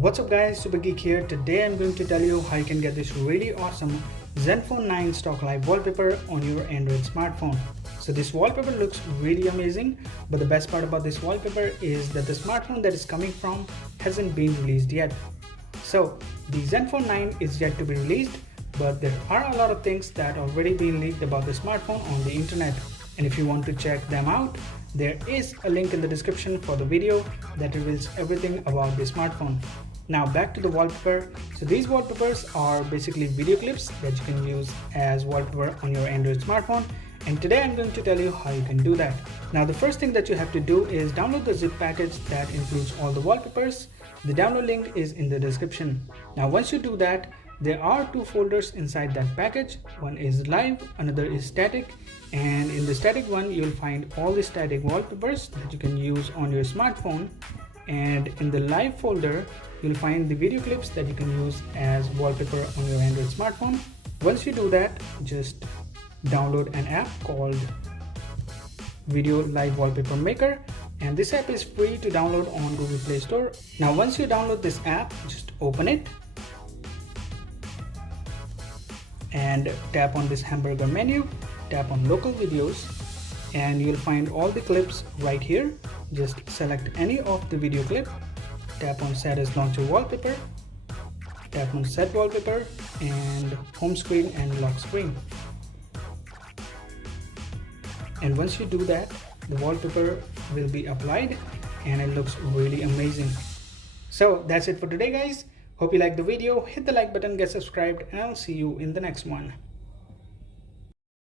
What's up guys, Super Geek here. Today I'm going to tell you how you can get this really awesome Zenfone 9 stock live wallpaper on your Android smartphone. So this wallpaper looks really amazing, but the best part about this wallpaper is that the smartphone that is coming from hasn't been released yet. So the Zenfone 9 is yet to be released, but there are a lot of things that already been leaked about the smartphone on the internet. And if you want to check them out, there is a link in the description for the video that reveals everything about the smartphone. Now back to the wallpaper. So these wallpapers are basically video clips that you can use as wallpaper on your Android smartphone. And today I'm going to tell you how you can do that. Now the first thing that you have to do is download the zip package that includes all the wallpapers. The download link is in the description. Now once you do that, there are two folders inside that package. One is live, another is static. And in the static one, you'll find all the static wallpapers that you can use on your smartphone. And in the live folder, you'll find the video clips that you can use as wallpaper on your Android smartphone. Once you do that, just download an app called Video Live Wallpaper Maker, and this app is free to download on Google Play Store. Now once you download this app, just open it and tap on this hamburger menu, tap on local videos, and you'll find all the clips right here. Just select any of the video clip, tap on set as launcher wallpaper, tap on set wallpaper, and home screen and lock screen. And once you do that, the wallpaper will be applied and it looks really amazing. So that's it for today guys. Hope you liked the video. Hit the like button, get subscribed, and I'll see you in the next one.